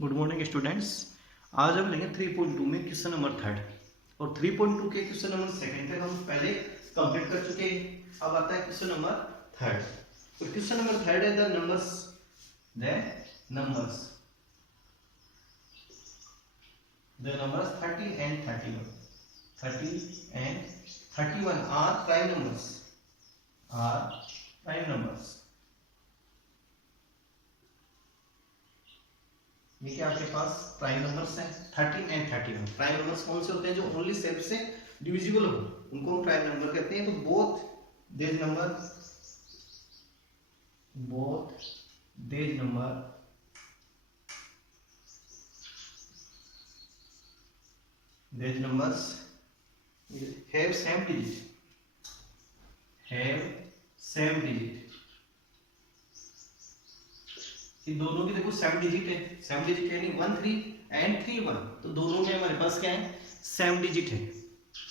Good morning students. आज हम लेंगे 3.2 में क्वेश्चन नंबर 3 और 3.2 के क्वेश्चन नंबर 2 तक हम पहले कंप्लीट कर चुके हैं। अब आता है क्वेश्चन नंबर 3। तो क्वेश्चन नंबर 3 है the numbers 30 and 31 are prime numbers। ये क्या आपके पास प्राइम नंबर्स हैं 13 एंड 31। प्राइम नंबर्स कौन से होते हैं? जो ओनली सेल्फ से डिविजिबल हो उनको हम प्राइम नंबर कहते हैं। तो both these numbers have same digit। ये दोनों की देखो सेम डिजिट है। सेम डिजिट है नहीं 1 3 एंड 3 1। तो दोनों में हमारे पास क्या है? सेम डिजिट है।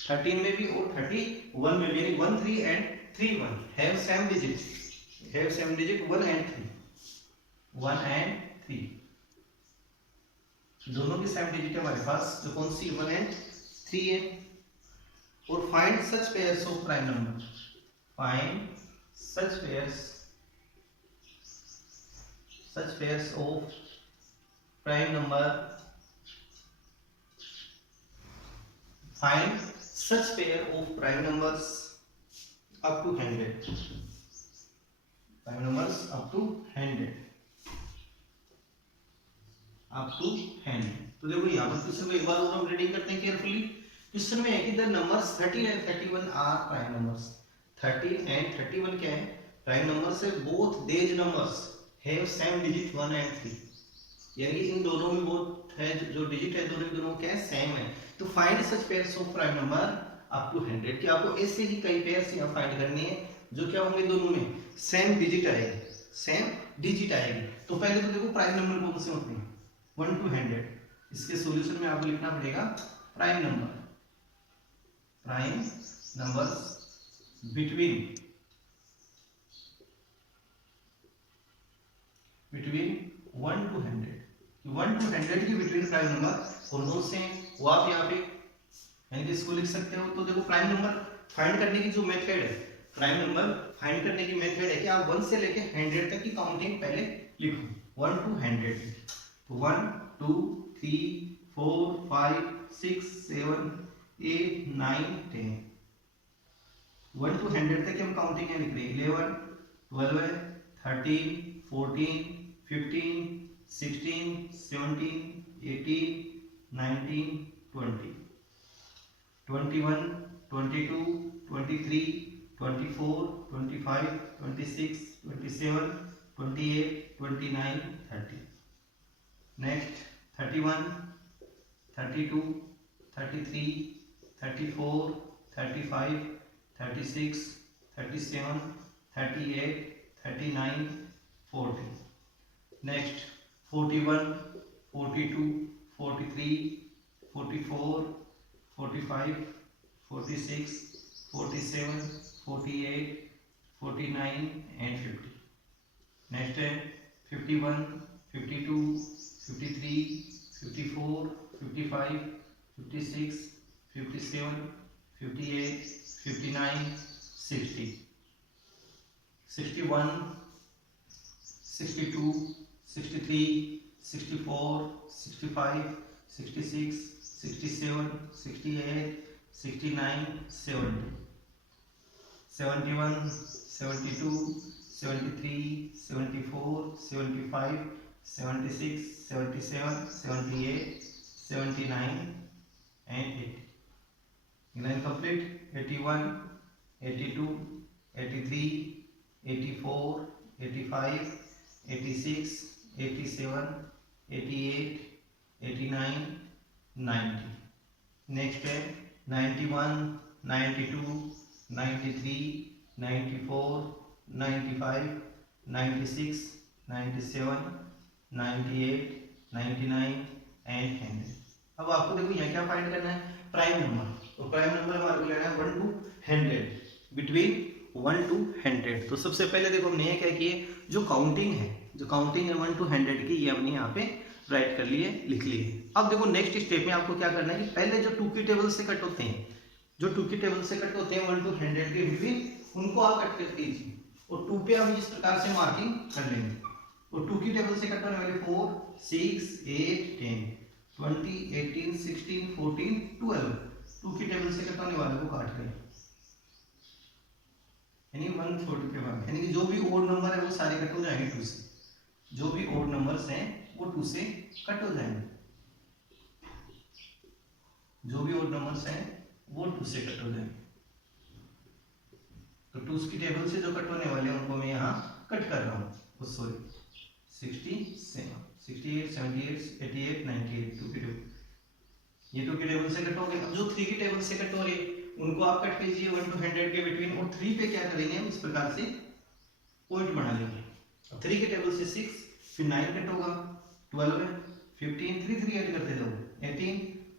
13 में भी और 31 में भी। 1 3 and 3 1 have same digit 1 and 3 दोनों की सेम डिजिट है हमारे पास। जो कौन सी 1 एंड 3 है। और find such pairs of prime number. such pairs of prime number। Find such pair of prime numbers up to 100। prime numbers up to 100। तो देखो यहाँ पर क्वेश्चन को एक बार और हम रीडिंग करते हैं केयरफुली। क्वेश्चन में है कि the numbers 13 and 31 are prime numbers. 13 and 31 क्या है? प्राइम नंबर्स है। Both these numbers have same digit 1 and 3। यानी इन दोनों में बोथ है जो डिजिट है दोनों क्या है? सेम है। तो find such pairs of prime number up to 100 कि आपको ऐसे ही कई पेयर्स यहाँ फाइंड करनी है जो क्या होंगे? दोनों में सेम डिजिट आएगी। तो पहले तो देखो प्राइम नंबर कौन से होते हैं? 1 to 100। इसके सॉल्यूशन में आपको लिखना पड़ेगा prime numbers between 1 to 100। 1 to 100 के बिटवीन प्राइम नंबर कौन से हैं वो आप यहाँ पे यानी कि इसको लिख सकते हो। तो देखो प्राइम नंबर फाइंड करने की जो मेथड है, कि आप 1 से लेके 100 तक की काउंटिंग पहले लिखो। 1 to 100। तो 1 2 3 4 5 6 7 8 9 10। 1 to 100 तक हम काउंटिंग है लिख रहे हैं। 11 12 13 14 15 16 17 18 19 20 21 22 23 24 25 26 27 28 29 30। नेक्स्ट 31 32 33 34 35 36 37 38 39 40। Next 41 42 43 44 45 46 47 48 49 and 50। नेक्स्ट है 51 52 53 54 55 56 57 58 59 60 61 62 63 64 65 66 67 68 69 70 71 72 73 74 75 76 77 78 79 and 80। Then complete 81 82 83 84 85 86 87 88 89 90। नेक्स्ट है 91 92 93 94 95 96 97 98 99 एंड 100। अब आपको देखो यहाँ क्या फाइंड करना है? Prime number. तो प्राइम नंबर हमारे को लेना है 1 to 100, बिटवीन 1 to 100। तो सबसे पहले देखो हमने क्या किए, जो काउंटिंग है 1 to 100 की, ये हमने यहाँ पे राइट कर लिए, लिख लिए। अब देखो नेक्स्ट स्टेप में आपको क्या करना है कि पहले जो 2 की टेबल से कट होते हैं, जो 2 की टेबल से कट होते हैं 1 to 100 के बिटवीन, उनको आप कट कर दीजिए और 2 पे हम इस प्रकार से मार्किंग कर लेंगे। और 2 की टेबल से कट होने वाले 4, 6, 8, 10, 20, 18, 16, 14, 12, 2 की टेबल से कट होने वाले को काट करें, यानी 140 के बाद, यानी कि जो भी ओड नंबर है वो सारे कट हो जाएंगे 2 से, जो भी ओड नंबर्स हैं वो 2 से कट हो जाएंगे, जो भी ओड नंबर्स हैं वो 2 से कट हो जाएंगे। तो 2 की टेबल से जो कट होने वाले हैं उनको मैं यहाँ कट कर रहा हूँ, सॉरी 67, 68, 78, 88, 98, 2 की टेबल, ये 2 की टेबल से कट हो गए। अब जो 3 की टेबल से कट हो रहे उनको आप कट कीजिए 1 to 100 के बिटवीन, और 3 पे क्या करेंगे हम इस प्रकार से पॉइंट बना लेंगे। अब 3 की टेबल से 6, फिर 9 कट होगा, 12 है, 15, 3 3 ऐड करते जाओ, 18,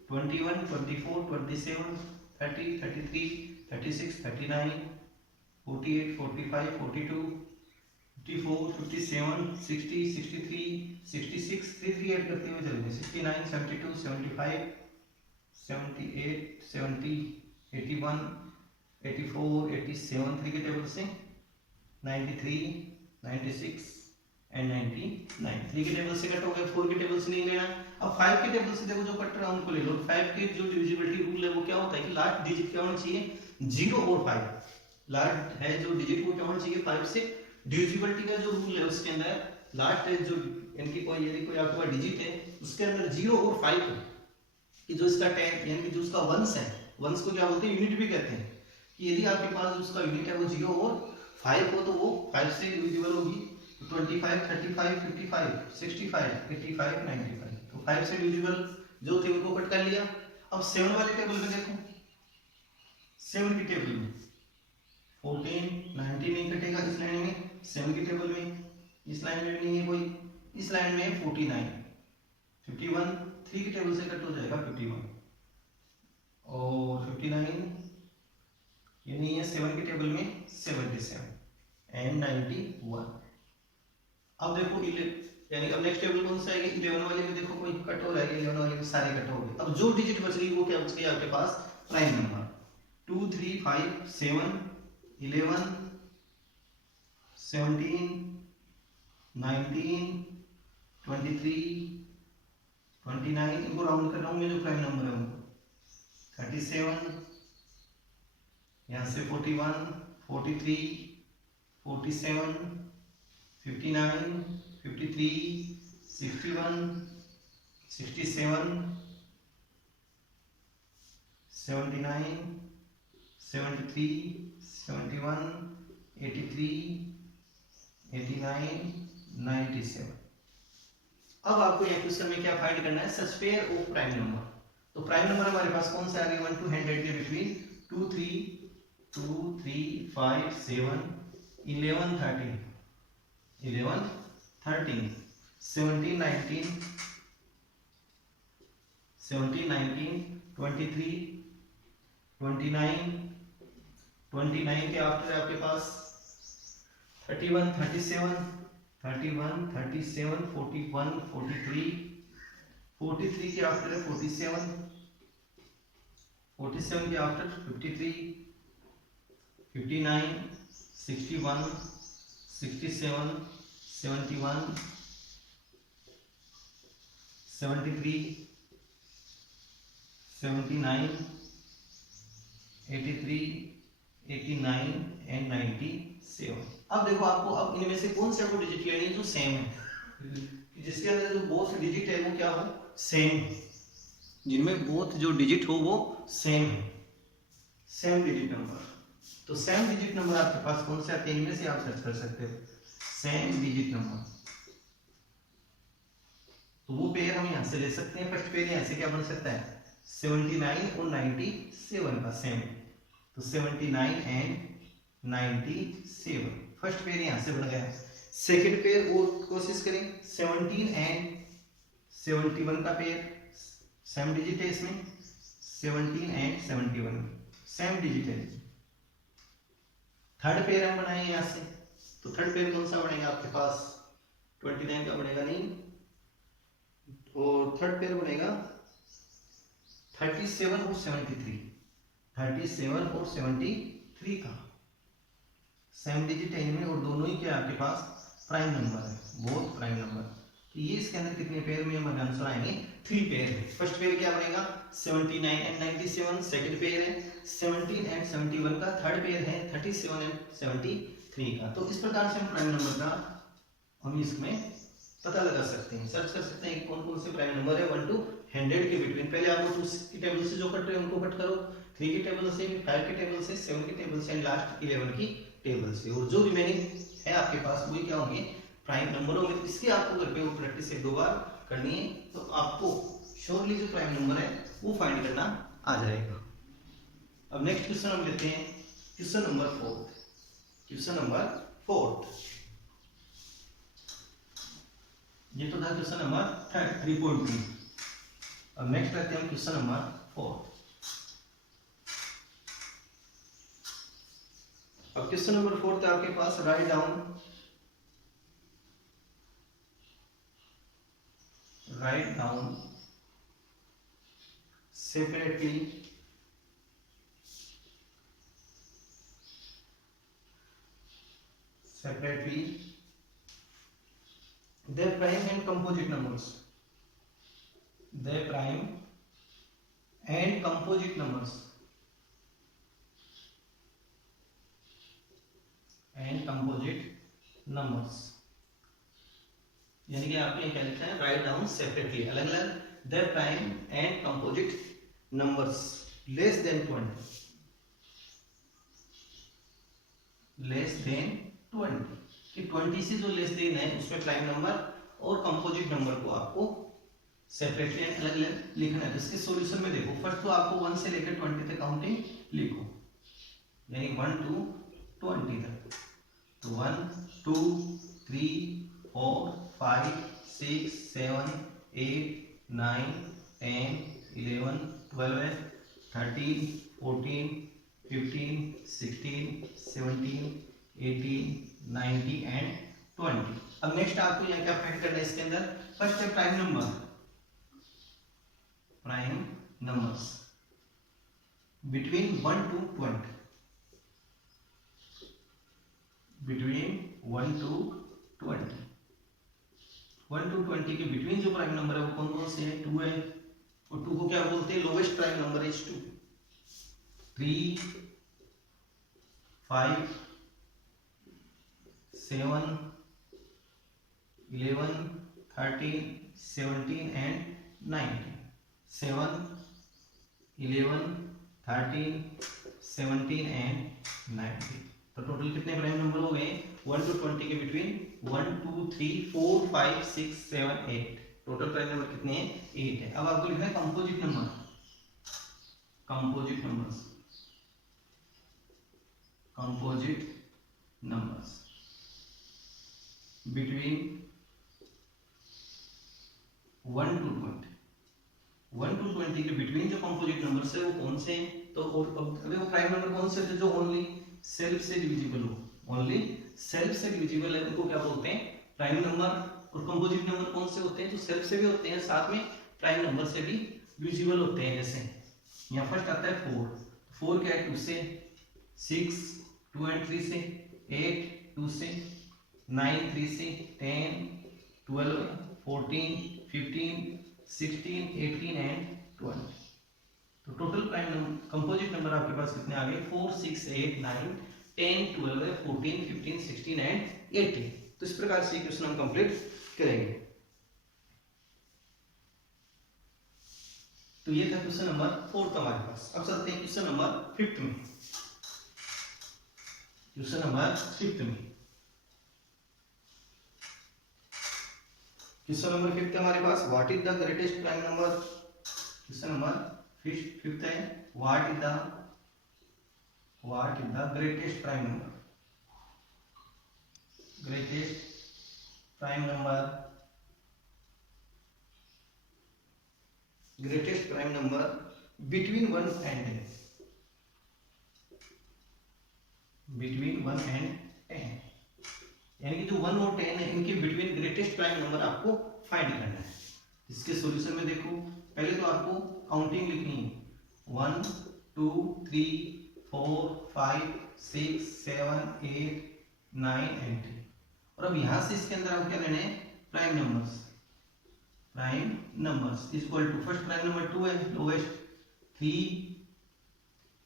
21, 24, 27, 30, 33, 36, 39, 48, 45, 42, 54, 57, 60, 63, 66, 3 3 ऐड करते हुए चलेंगे, 69, 72, 75, 78, 70, 81, 84, 87, 3 के टेबल से 93, 96 एंड 99, 3 के टेबल से कट हो गए, 4 के टेबल से नहीं लेना। अब 5 के टेबल से देखो जो कट रहा है उनको ले लो। 5 के जो डिविजिबिलिटी रूल है वो क्या होता है कि लास्ट डिजिट क्या होना चाहिए, 0 और 5, लास्ट है जो डिजिट वो क्या होना चाहिए 5 से। डिविजिबिलिटी का जो रूल है उसके अंदर लास्ट है जो इनकी कोई यदि कोई आपके पास डिजिट है उसके अंदर 0 और 5 है, कि जो इसका 10 यानी कि जो उसका वंश है, वंश को क्या बोलते हैं, यूनिट भी कहते हैं, कि यदि आपके पास जो उसका यूनिट है वो 0 और 5 हो तो वो 5 से डिविजिबल होगी। 25, 35, 55, 65, 85, 95, तो 5 से डिविजिबल जो थे उनको कट कर लिया। अब 7 वाले टेबल में देखो, 7 की टेबल में 14, 19 नहीं कटेगा इस लाइन में, 7 की टेबल में, इस लाइन में भी नहीं है कोई, इस लाइन में 49, 51, 3 की टेबल से कट हो जाएगा 51, और 59 ये नहीं है, 7 की टेबल में 77 एंड 91। अब देखो यानी अब नेक्स्ट टेबल कौन सा आएगा, 11 वाले में देखो कोई कट हो रहा है, 11 वाले में सारे कट हो गए। अब जो डिजिट बच रही वो क्या बच गई आपके पास, प्राइम नंबर 2, 3, 5, 7, 11, 17, 19, 23, 29, इनको राउंड कर रहा हूं मैं, जो प्राइम नंबर है उनको 37, यहाँ से 41, 43, 47, 59, 53, 61, 67, 79, 73, 71, 83, 89, 97। अब आपको यह क्वेश्चन में क्या फाइंड करना है, सस्पेयर ऑफ प्राइम नंबर। तो प्राइम नंबर हमारे पास कौन से आ गए, 1 to 100 के बिटवीन, 2, 3, 5, 7, 11, 13, 11, 13, 17, 19, 17, 19, 23, 29, 29 के आफ्टर आपके पास 31, 37, 31, 37, 41, 43, 43 के आफ्टर है 47, 47 के आफ्टर 53, 59, 61, 67, 71, 73, 79, 83, 89 एंड 97। अब देखो आपको अब इनमें से कौन से आपको डिजिट लेनी है जो सेम है, जिसके अंदर जो बोथ डिजिट है वो क्या हो, सेम, जिनमें बोथ जो डिजिट हो वो सेम है, सेम डिजिट नंबर। तो सेम डिजिट नंबर आपके पास कौन से आते हैं, इनमें से आप सर्च कर सकते हो सेम डिजिट नंबर। तो वो पेयर हम यहां से ले सकते हैं। फर्स्ट पेयर यहां से क्या बन सकता है, 79 और 97 का सेम, तो 79 एंड 97 फर्स्ट पेयर यहां से बन गया। सेकंड पेयर और कोशिश करें, 17 एंड 71 का पेयर, सेम डिजिट है इसमें, 17 एंड 71 सेम डिजिट है। थर्ड पेयर हम बनाएंगे यहां से, तो थर्ड पेयर कौन सा बनेगा आपके पास, 29 का बनेगा नहीं, और थर्ड पेयर बनेगा 37 और 73, 37 और 73 का सेम डिजिट है इनमें, और दोनों ही क्या आपके पास प्राइम नंबर है, बोथ प्राइम नंबर। तो ये इसके अंदर कितने पेयर में हमारे आंसर आएंगे, 3 पेयर है। फर्स्ट पेयर क्या बनेगा 79 एंड 97, सेकंड पेयर है 17 एंड 71 का, थर्ड पेयर है 37 एंड 73 का। तो इस प्रकार से हम प्राइम नंबर का हम इसमें पता लगा सकते हैं, सर्च कर सकते हैं कि कौन कौन से प्राइम नंबर है 1 to 100 के बिटवीन। पहले आप 2 की टेबल से जो कट रहे हैं उनको कट करो, 3 की टेबल से, 5 की टेबल से, 7 की टेबल से एंड लास्ट 11 की टेबल से, और जो रिमेनिंग है आपके पास वही क्या होंगे प्राइम नंबर होंगे। इसकी आपको घर पे वो प्रैक्टिस 1-2 बार करनी है, तो आपको श्योरली जो प्राइम नंबर है वो फाइंड करना आ जाएगा। अब नेक्स्ट क्वेश्चन हम लेते हैं, क्वेश्चन नंबर 4। क्वेश्चन नंबर 4, ये तो था क्वेश्चन नंबर 3.2। अब नेक्स्ट लेते हैं क्वेश्चन नंबर 4। अब क्वेश्चन नंबर 4 था आपके पास, right down separately their prime and composite numbers, their prime and composite numbers, यानी कि आपने क्या लिखा है, राइट डाउन सेपरेटली, अलग अलग their prime and composite numbers less than 20, कि 20 से जो लेस देन है उसमें प्राइम नंबर और कंपोजिट नंबर को आपको सेपरेटली अलग अलग लिखना है। इसके सॉल्यूशन में देखो, फर्स्ट तो आपको 1 से लेकर 20 तक काउंटिंग लिखो, यानी 1 to 20 तक। तो 1 2 3 4 5 6 7 8 9 10 11 12 13 14 15 16 17 18 90 एंड 20। अब नेक्स्ट आपको यहाँ क्या फाइंड करना है इसके अंदर, फर्स्ट है prime numbers between 1 to 20, between 1 to 20, 1 to 20 के बिटवीन जो प्राइम नंबर है वो कौन कौन से है, 2 है, और 2 को क्या बोलते हैं, lowest prime number is 2, 3 5 7 11 13 17 and 19, 7 11 13 17 and 19। तो टोटल कितने प्राइम नंबर हो गए 1 to 20 के बिटवीन, 1 2 3 4 5 6 7 8, टोटल प्राइम नंबर कितने हैं 8 है। अब आपको लिखना है composite numbers between 1 to 20, 1 to 20 के बिटवीन जो कंपोजिट नंबर्स है वो कौन से हैं, तो अभी वो प्राइम नंबर कौन से थे जो ओनली सेल्फ से डिविजिबल हो, ओनली सेल्फ से डिविजिबल है उनको क्या बोलते हैं प्राइम नंबर। और कंपोजिट नंबर कौन से होते हैं, जो सेल्फ से भी होते हैं साथ में प्राइम नंबर से भी डिविजिबल होते हैं। जैसे यहाँ फर्स्ट आता है 4 क्या है 2 से, 6 2 एंड 3 से, 8 2 से, 9 3 से, 10 12 14 15 16 18 एंड 20। तो टोटल प्राइम कंपोजिट नंबर आपके पास कितने आ गए 4 6 8 9 10 12 14 15 16 एंड 18। तो इस प्रकार से क्वेश्चन हम कंप्लीट करेंगे। तो ये था क्वेश्चन नंबर 4 हमारे पास। अब चलते हैं क्वेश्चन नंबर 5 में। क्वेश्चन नंबर 5 में, क्वेश्चन नंबर 5 हमारे पास, what is the greatest prime number. Question number 5 है, what is the greatest prime number, greatest prime number between 1 and 10, between 1 and 10, यानी कि जो 1 और 10 है इनके बिटवीन ग्रेटेस्ट प्राइम नंबर आपको फाइंड करना है। इसके सॉल्यूशन में देखो, पहले तो आपको काउंटिंग लिखनी है, 1 2 3 4 5 6 7 8 9 एंड 10। और अब यहां से इसके अंदर आपको क्या लेने हैं, prime numbers. Prime numbers equal to first prime number 2 है, लोवेस्ट 3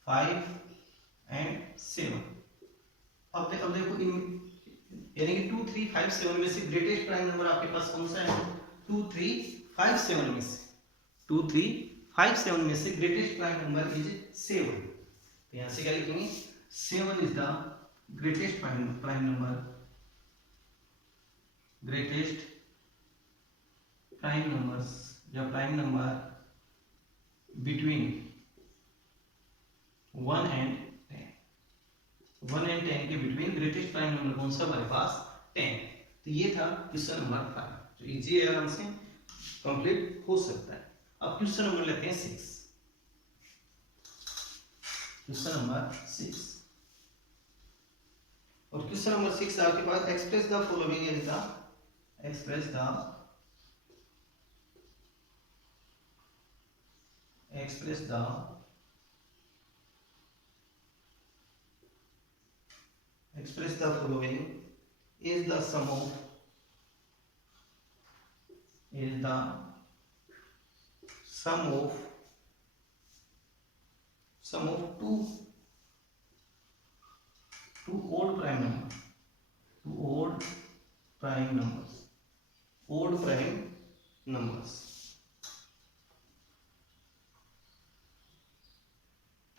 5 एंड 7। अब देखो यानी कि 2 3 5 7 में से ग्रेटेस्ट प्राइम नंबर आपके पास कौन सा है, 2 3 5 7 में से 2 3 5 7 में से ग्रेटेस्ट प्राइम नंबर इज 7। तो यहां से क्या लिखेंगे, 7 is the greatest prime number, greatest prime numbers या prime number between 1 and 10। 1 and 10 के बिटवीन ग्रेटेस्ट प्राइम नंबर कौन सा हमारे पास, 10। तो ये था क्वेश्चन नंबर 5, जो इजी है, आराम से कंप्लीट हो सकता है। अब क्वेश्चन नंबर लेते हैं 6। क्वेश्चन नंबर 6, और क्वेश्चन नंबर 6 आपके पास express the following is the, express the following is the sum of two odd prime numbers,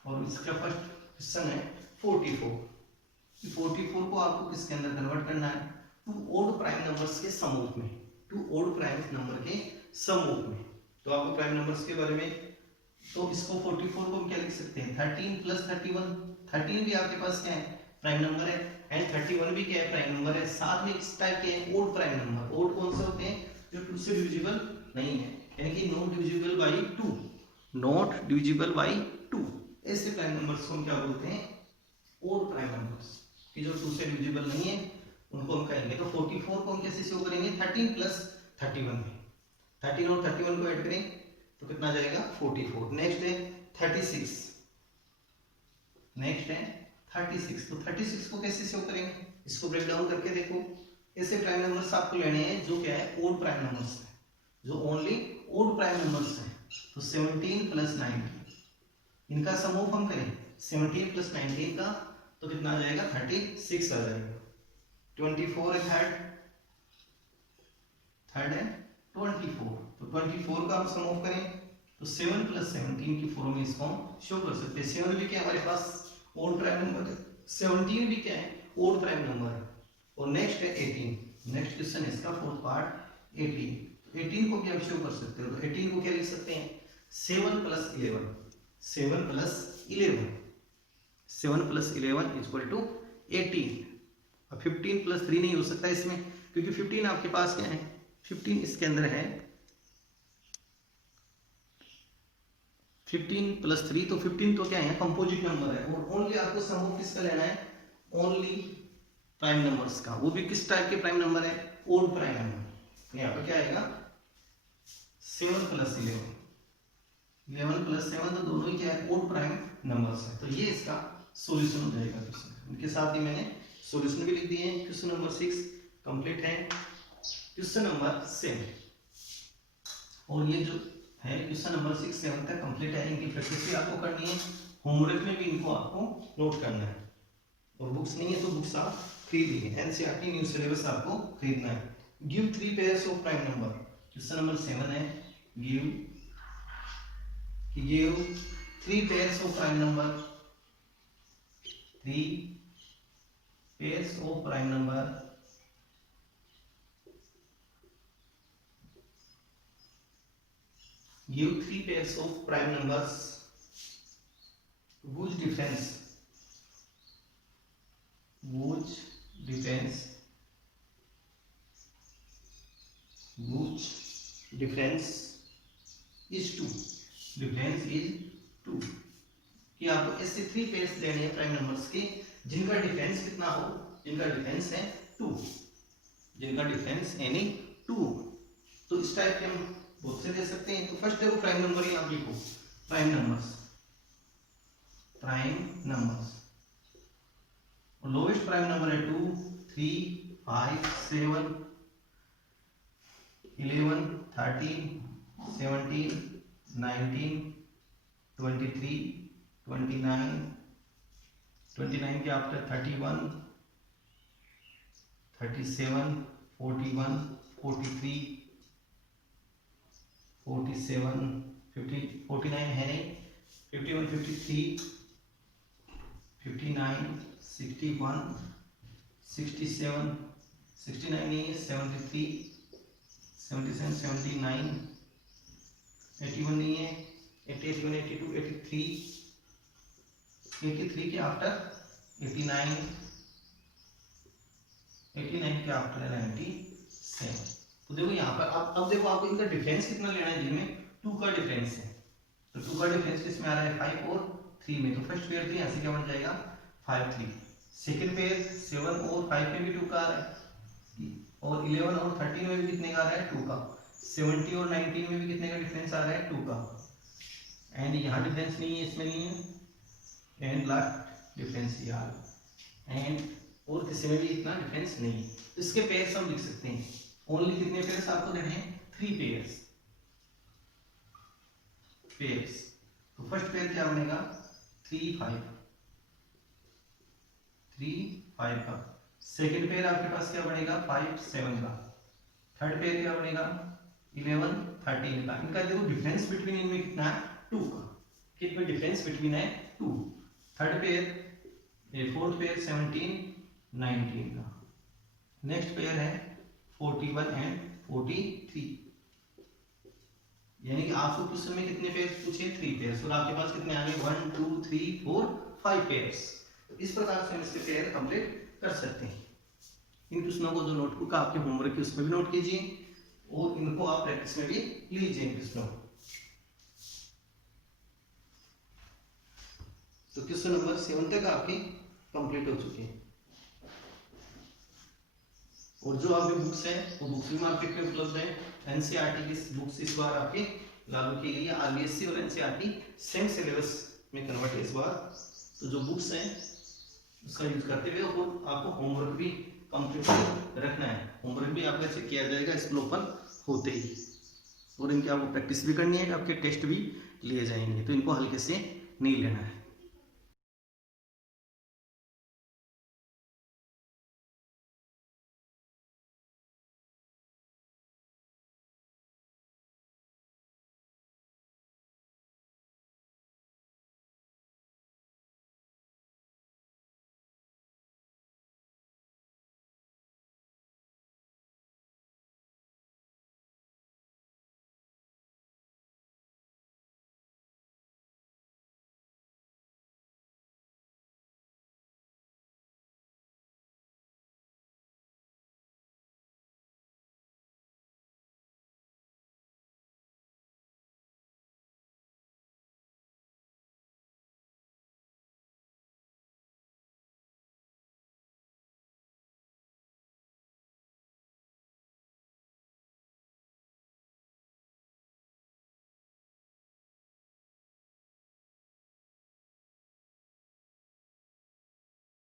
और इसका फर्स्ट क्वेश्चन है 44। 44 को आपको किसके अंदर कन्वर्ट करना है, टू ओड प्राइम नंबर्स के समूह में, टू ओड प्राइम नंबर के समूह में। तो आपको प्राइम नंबर्स के बारे में, तो इसको 44 को हम क्या लिख सकते हैं, 13 प्लस 31। 13 भी आपके पास क्या है, प्राइम नंबर है, एंड 31 भी क्या है, प्राइम नंबर है। साथ में इस टाइप के ओड प्राइम नंबर, ओड कौन से होते हैं, जो 2 से डिविजिबल नहीं है, यानी कि not divisible by 2, not divisible by 2। ऐसे प्राइम नंबर्स को हम क्या बोलते हैं, ओड प्राइम नंबर्स, कि जो 2 से डिविजिबल नहीं है उनको हम कहेंगे। तो 44 को हम कैसे शो करेंगे, 13 प्लस 31 में 13 और 31 को ऐड करें तो कितना जाएगा, 44। नेक्स्ट है 36, नेक्स्ट है 36। तो 36 को कैसे शो करेंगे, इसको ब्रेक डाउन करके देखो। ऐसे प्राइम नंबर्स आपको लेने हैं जो क्या है, ओड प्राइम नंबर्स है, जो ओनली ओड प्राइम नंबर्स हैं। तो 17 प्लस 19, इनका समूह हम करें 17 प्लस 19 का, तो कितना आ जाएगा, 36 आ जाएगा। 24 है थर्ड है 24। तो 24 का हम समूह करें तो 7 प्लस 17 की फॉर्म में इसको हम शो कर सकते हैं। 7 भी क्या हमारे पास ओड प्राइम नंबर है, 17 भी क्या है, ओड प्राइम नंबर है। और नेक्स्ट है 18। नेक्स्ट क्वेश्चन इसका फोर्थ पार्ट 18। 18 को भी आप शो कर सकते हो। तो 18 को क्या लिख सकते हैं, 7 plus 11, 7 plus 11, 7 plus 11 equal to 18। अब 15 प्लस 3 नहीं हो सकता इसमें, क्योंकि 15 आपके पास क्या है, 15 इसके अंदर है 15 प्लस 3, तो 15 तो क्या है, कंपोजिट नंबर है। और ओनली आपको समूह किसका लेना है, ओनली प्राइम नंबर्स का। वो भी किस टाइप के प्राइम नंबर है, ओड प्राइम नंबर। यहाँ पर क्या आएगा, 7 प्लस 11, 11 प्लस 7, तो दोनों ही क्या है, ओड प्राइम नंबर्स है। तो ये इसका सॉल्यूशन हो जाएगा क्वेश्चन। इनके साथ ही मैंने सॉल्यूशन भी लिख दिए हैं। क्वेश्चन नंबर 6 कंप्लीट है। क्वेश्चन नंबर 7, और ये जो है क्वेश्चन नंबर 6 7 तक कंप्लीट है। इनकी प्रैक्टिस भी आपको करनी है, होमवर्क में भी इनको आपको नोट करना है। और बुक्स नहीं है तो बुक्स आप खरीदिए, एनसीईआरटी न्यू सिलेबस आपको खरीदना है। Give 3 pairs of prime number. Question number 7 है, give 3 pairs of prime number, 3 pairs of prime number give 3 pairs of prime numbers whose difference is 2, difference is 2। कि आपको ऐसे 3 पेयर्स लेने हैं प्राइम नंबर्स के जिनका डिफरेंस कितना हो, जिनका डिफरेंस है 2, जिनका डिफरेंस यानी 2। तो इस टाइप के हम खुद से दे सकते हैं। तो फर्स्ट देखो प्राइम नंबर ही आप लिखो, प्राइम नंबर्स, और लोवेस्ट प्राइम नंबर है 2, 3, 5, 7, 11, 13, 17, 19, 23, 29, 29 के आफ्टर 31, 37, 41, 43, 47, 50, 49 है नहीं, 51, 53, 59, 61, 67, 69 नहीं है, 73, 77, 79, 81 नहीं है, 80, 81, 82, 83, 83 के आफ्टर 89, 89 के आफ्टर 97। तो देखो यहाँ पर अब देखो आपको इनका डिफरेंस कितना लेना है, जिनमें 2 का डिफरेंस है। तो 2 का डिफरेंस किसमें आ रहा है, 5 और 3 में। तो फर्स्ट पेयर तो यहाँ से क्या बन जाएगा, 5, 3। सेकेंड पेयर 7 और 5 में भी 2 का आ रहा है, और 11 और 13 में भी कितने का आ रहा है, 2 का। 70 और 19 में भी कितने का डिफरेंस आ रहा है, 2 का। एंड यहाँ डिफरेंस नहीं है, इसमें नहीं है, एंड लास्ट डिफरेंस यार, एंड और किसी में भी इतना डिफरेंस नहीं है। तो इसके पेयर्स हम लिख सकते हैं। ओनली कितने पेयर्स आपको देने हैं, 3 पेयर्स। तो फर्स्ट पेयर क्या बनेगा, 3, 5, 3, 5 का। सेकेंड पेयर आपके पास क्या बनेगा, 5, 7 का। थर्ड पेयर क्या बनेगा, 11, 13 का। इनका देखो डिफरेंस बिटवीन इनमें कितना है, 2 का। कितना डिफरेंस बिटवीन है, 2। थर्ड पेयर, फोर्थ पेयर 17, 19 का। नेक्स्ट पेयर है 41 एंड 43। यानी कि आपको क्वेश्चन में कितने पेयर पूछे, 3 पेयर्स, और आपके पास कितने आ गए, 1, 2, 3, 4, 5 पेयर्स। इस प्रकार से हम इसके पेयर कंप्लीट कर सकते हैं। इन क्वेश्चनों को जो नोटबुक आपके होमवर्क है उसमें भी नोट कीजिए, और इनको आप प्रैक्टिस में भी लीजिए क्वेश्चनों। तो क्वेश्चन नंबर 7 तक आपकी कंप्लीट हो चुके हैं। और जो आपकी बुक्स है वो बुक्स भी मार्केट में उपलब्ध है। एनसीईआरटी की बुक्स इस बार आपके लागू की गई है। आरबीएससी और एनसीईआरटी सेम सिलेबस में कन्वर्ट है इस बार। तो जो बुक्स हैं उसका यूज करते हुए और आपको होमवर्क भी कंप्लीट रखना है। होमवर्क भी आपका चेक किया जाएगा स्कूल ओपन होते ही, और इनकी आपको प्रैक्टिस भी करनी है, आपके टेस्ट भी लिए जाएंगे। तो इनको हल्के से नहीं लेना है।